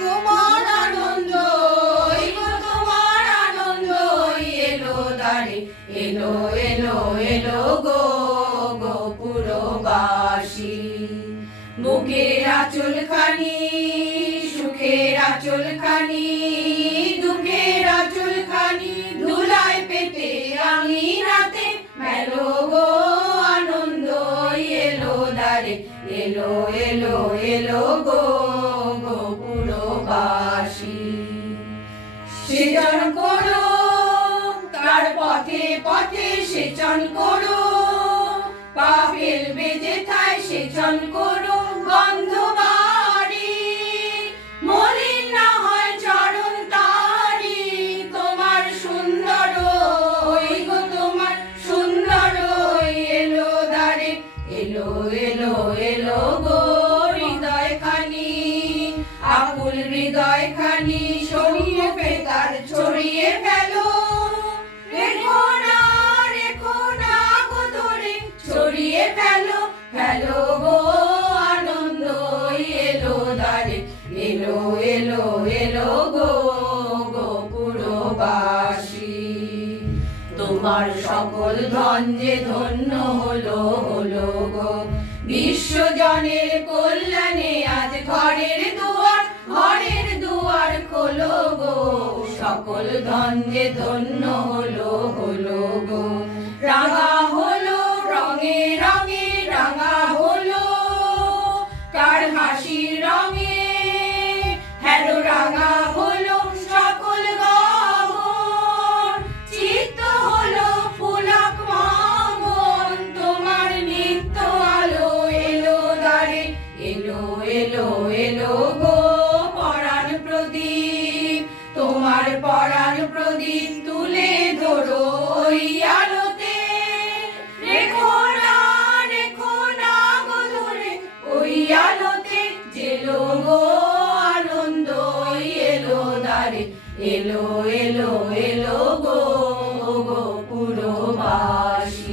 তোমার আনন্দ তোমার আনন্দ এলো দ্বারে এলো এলো এলো গো গো পুরবাসী বুকের আঁচলখানি সুখের আঁচলখানি দুঃখের আঁচলখানি ধুলায় পেতে আমি রাতে মেলো গো আনন্দ এলো দ্বারে এলো এলো এলো গো গো পুরবাসী সেজন করো তার পথে পথে সেচন করো পা ফেলবে যেথায় সেচন করো গন্ধ বাড়ি মলিন না হয় চরণ তারি তোমার সুন্দর ওই গো তোমার সুন্দর এলো দ্বারে এলো এলো এলো গো হৃদয় খানি আকুল হৃদয় খানি সরিয়ে ফেতার ছড়িয়ে ফেলো রেখো না গো ধরে ছড়িয়ে ফেলো ফেলো গো আনন্দ এলো দ্বারে এলো এলো এলো গো গো পুরবাসী তোমার সকল ধন যে ধন্য হলো হলো গো বিশ্বজনের কল্যাণে আজ ঘরের দুয়ার খোলো গো সকল ধন যে ধন্য হলো হলো গো রাঙা হলো রঙে রঙে রাঙা হলো কার হাসির রঙে হেলো রাঙা হলো সকল গগন চিত্ত হলো পুলক মগন তোমার নিত্য আলো এলো দ্বারে এলো এলো এলো গো পরাণ প্রদীপ তোমার পরাণ প্রদীপ তুলে ধরো ওই আলোতে রেখো না গো ধরে ওই আলোতে জেলো গো আনন্দ এলো দ্বারে এলো এলো এলো গো গো পুরবাসী।